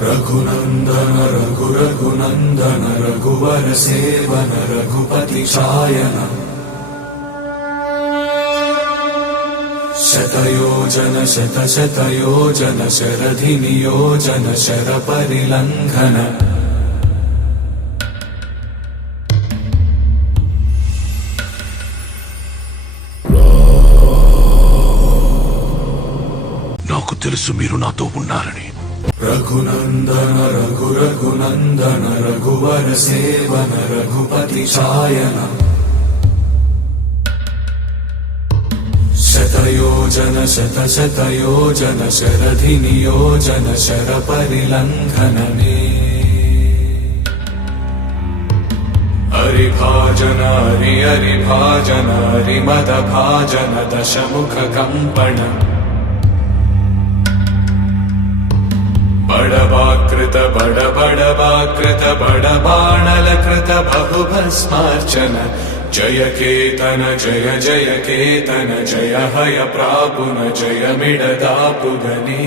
रघुनंदन रघुनंदन रघुवर seven Raghupati Shayan शतयोजन शतशतयोजन शरधि नियोजन sir परिलंघन నాకు తెలుసు మీరు నాతో ఉన్నారని. रघुनंदन रघुनंदन रघुवर सेवन रघुपति शायन शतयोजन शतशतयोजन शरधि नियोजन शर परिलंघन हरिभाजन हरिभाजन हरिमद भाजन दशमुख कंपन बड़वाकृत बड़वाकृत बड़बाणलकृत बहुभस्मार्चन जय केतन जय केतन जय हय प्रापुन जय मिडदापुगनी।